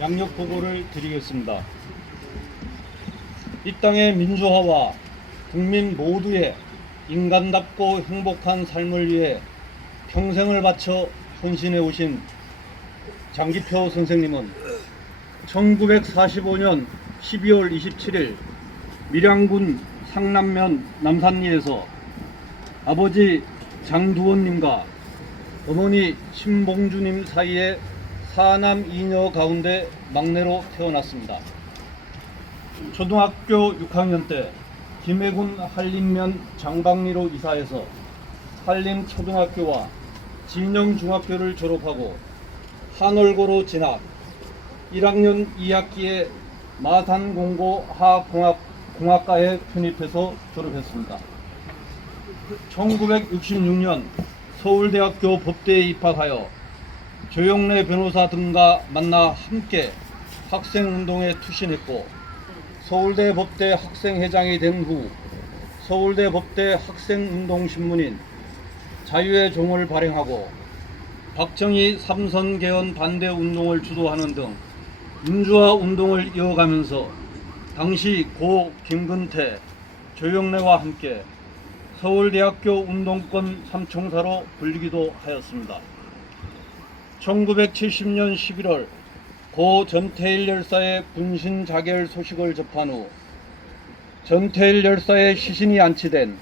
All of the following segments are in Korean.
양력 보고를 드리겠습니다. 이 땅의 민주화와 국민 모두의 인간답고 행복한 삶을 위해 평생을 바쳐 헌신해 오신 장기표 선생님은 1945년 12월 27일 밀양군 상남면 남산리에서 아버지 장두원님과 어머니 신봉주님 사이에 4남 2녀 가운데 막내로 태어났습니다. 초등학교 6학년 때 김해군 한림면 장방리로 이사해서 한림초등학교와 진영중학교를 졸업하고 한월고로 진학, 1학년 2학기에 마산공고 화공학과에 편입해서 졸업했습니다. 1966년 서울대학교 법대에 입학하여 조영래 변호사 등과 만나 함께 학생운동에 투신했고 서울대 법대 학생회장이 된 후 서울대 법대 학생운동신문인 자유의 종을 발행하고 박정희 삼선 개헌 반대 운동을 주도하는 등 민주화 운동을 이어가면서 당시 고 김근태, 조영래와 함께 서울대학교 운동권 삼총사로 불리기도 하였습니다. 1970년 11월 고 전태일 열사의 분신 자결 소식을 접한 후 전태일 열사의 시신이 안치된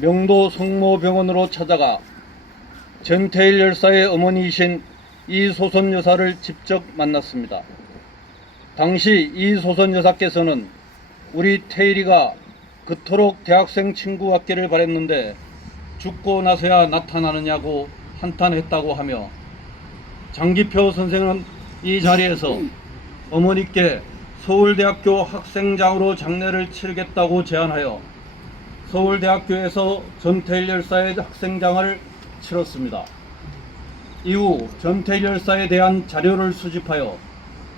명도 성모병원으로 찾아가 전태일 열사의 어머니이신 이소선 여사를 직접 만났습니다. 당시 이소선 여사께서는 우리 태일이가 그토록 대학생 친구 같기를 바랬는데 죽고 나서야 나타나느냐고 한탄했다고 하며 장기표 선생은 이 자리에서 어머니께 서울대학교 학생장으로 장례를 치르겠다고 제안하여 서울대학교에서 전태일 열사의 학생장을 치렀습니다. 이후 전태일 열사에 대한 자료를 수집하여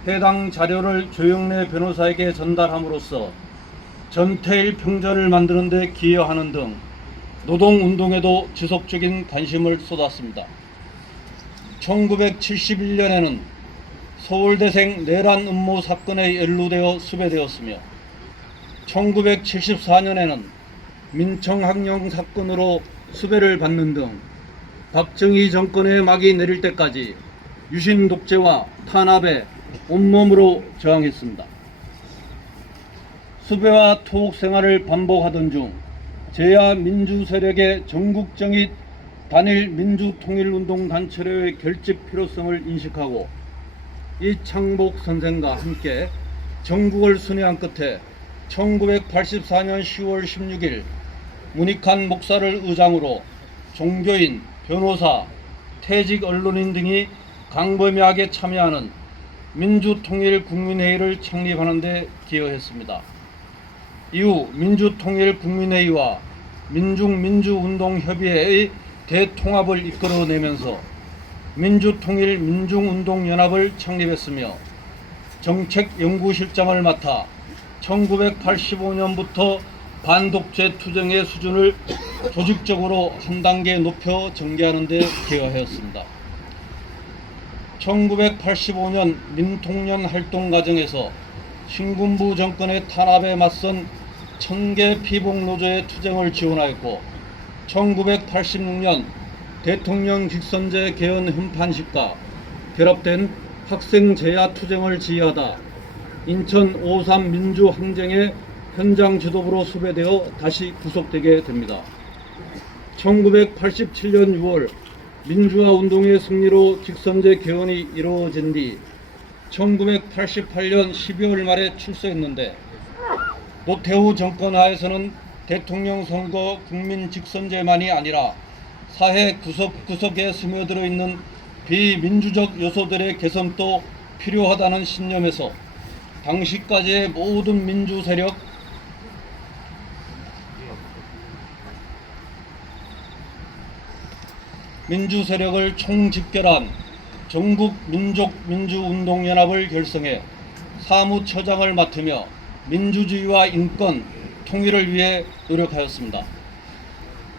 해당 자료를 조영래 변호사에게 전달함으로써 전태일 평전을 만드는 데 기여하는 등 노동운동에도 지속적인 관심을 쏟았습니다. 1971년에는 서울대생 내란 음모 사건에 연루되어 수배되었으며 1974년에는 민청학령 사건으로 수배를 받는 등 박정희 정권의 막이 내릴 때까지 유신 독재와 탄압에 온몸으로 저항했습니다. 수배와 투옥 생활을 반복하던 중 제야 민주 세력의 전국적인 단일 민주통일운동 단체로의 결집 필요성을 인식하고 이창복 선생과 함께 전국을 순회한 끝에 1984년 10월 16일 문익환 목사를 의장으로 종교인, 변호사, 퇴직 언론인 등이 광범위하게 참여하는 민주통일국민회의를 창립하는 데 기여했습니다. 이후 민주통일국민회의와 민중민주운동협의회의 대통합을 이끌어내면서 민주통일민중운동연합을 창립했으며 정책연구실장을 맡아 1985년부터 반독재 투쟁의 수준을 조직적으로 한 단계 높여 전개하는 데 기여하였습니다. 1985년 민통년 활동 과정에서 신군부 정권의 탄압에 맞선 청계 피복노조의 투쟁을 지원하였고 1986년 대통령 직선제 개헌 현판식과 결합된 학생 제야 투쟁을 지휘하다 인천 5.3 민주항쟁의 현장 지도부로 수배되어 다시 구속되게 됩니다. 1987년 6월 민주화 운동의 승리로 직선제 개헌이 이루어진 뒤 1988년 12월 말에 출소했는데 노태우 정권 하에서는 대통령 선거 국민 직선제만이 아니라 사회 구석구석에 스며들어 있는 비민주적 요소들의 개선도 필요하다는 신념에서 당시까지의 모든 민주 세력을 총집결한 전국 민족민주운동연합을 결성해 사무처장을 맡으며 민주주의와 인권, 통일을 위해 노력하였습니다.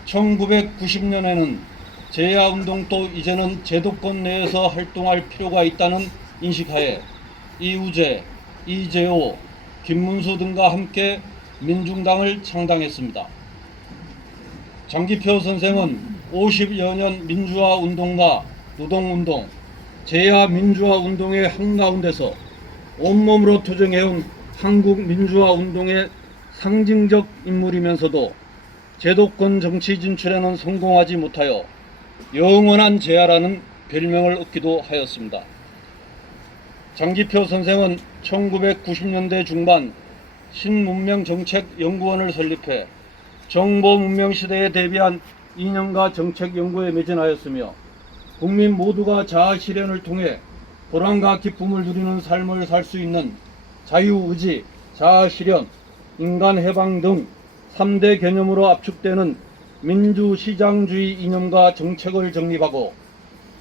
1990년에는 제야운동도 이제는 제도권 내에서 활동할 필요가 있다는 인식하에 이우재, 이재호, 김문수 등과 함께 민중당을 창당했습니다. 장기표 선생은 50여 년 민주화 운동과 노동운동, 제야 민주화 운동의 한가운데서 온몸으로 투쟁해온 한국 민주화 운동의 상징적 인물이면서도 제도권 정치 진출에는 성공하지 못하여 영원한 제야라는 별명을 얻기도 하였습니다. 장기표 선생은 1990년대 중반 신문명정책연구원을 설립해 정보문명 시대에 대비한 이념과 정책 연구에 매진하였으며 국민 모두가 자아 실현을 통해 보람과 기쁨을 누리는 삶을 살 수 있는 자유의지, 자아 실현, 인간 해방 등 3대 개념으로 압축되는 민주시장주의 이념과 정책을 정립하고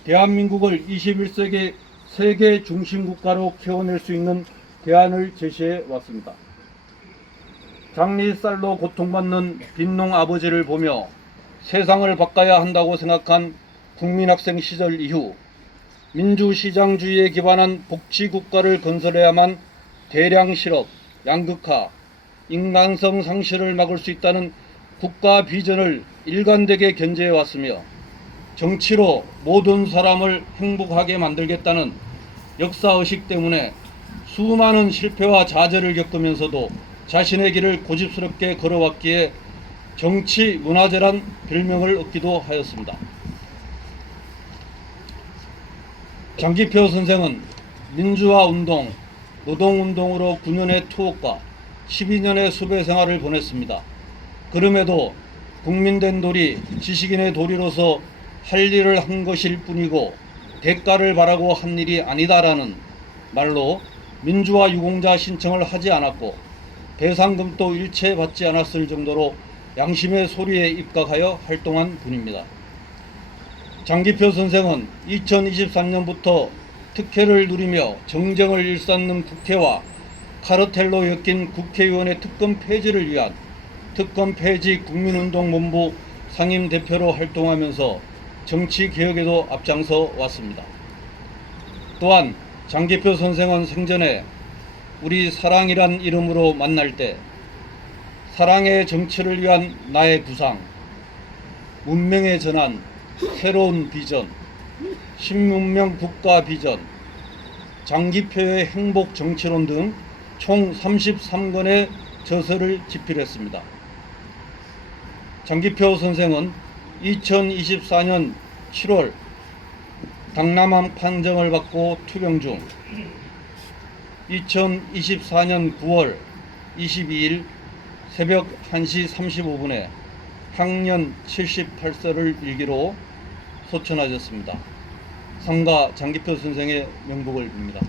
대한민국을 21세기 세계 중심 국가로 키워낼 수 있는 대안을 제시해 왔습니다. 장리쌀로 고통받는 빈농 아버지를 보며 세상을 바꿔야 한다고 생각한 국민학생 시절 이후 민주시장주의에 기반한 복지국가를 건설해야만 대량 실업, 양극화, 인간성 상실을 막을 수 있다는 국가 비전을 일관되게 견지해 왔으며 정치로 모든 사람을 행복하게 만들겠다는 역사의식 때문에 수많은 실패와 좌절을 겪으면서도 자신의 길을 고집스럽게 걸어왔기에 정치 문화재란 별명을 얻기도 하였습니다. 장기표 선생은 민주화 운동, 노동운동으로 9년의 투옥과 12년의 수배 생활을 보냈습니다. 그럼에도 국민된 도리, 지식인의 도리로서 할 일을 한 것일 뿐이고 대가를 바라고 한 일이 아니다라는 말로 민주화 유공자 신청을 하지 않았고 배상금도 일체 받지 않았을 정도로 양심의 소리에 입각하여 활동한 분입니다. 장기표 선생은 2023년부터 특혜를 누리며 정쟁을 일삼는 국회와 카르텔로 엮인 국회의원의 특검 폐지를 위한 특검 폐지 국민운동본부 상임대표로 활동하면서 정치개혁에도 앞장서 왔습니다. 또한 장기표 선생은 생전에 우리 사랑이란 이름으로 만날 때 사랑의 정치를 위한 나의 구상, 문명의 전환, 새로운 비전, 신문명 국가 비전, 장기표의 행복 정치론 등 총 33권의 저서를 집필했습니다. 장기표 선생은 2024년 7월 당남암 판정을 받고 투병 중 2024년 9월 22일 새벽 1시 35분에 향년 78세를 일기로 소천하셨습니다. 삼가 장기표 선생의 명복을 빕니다.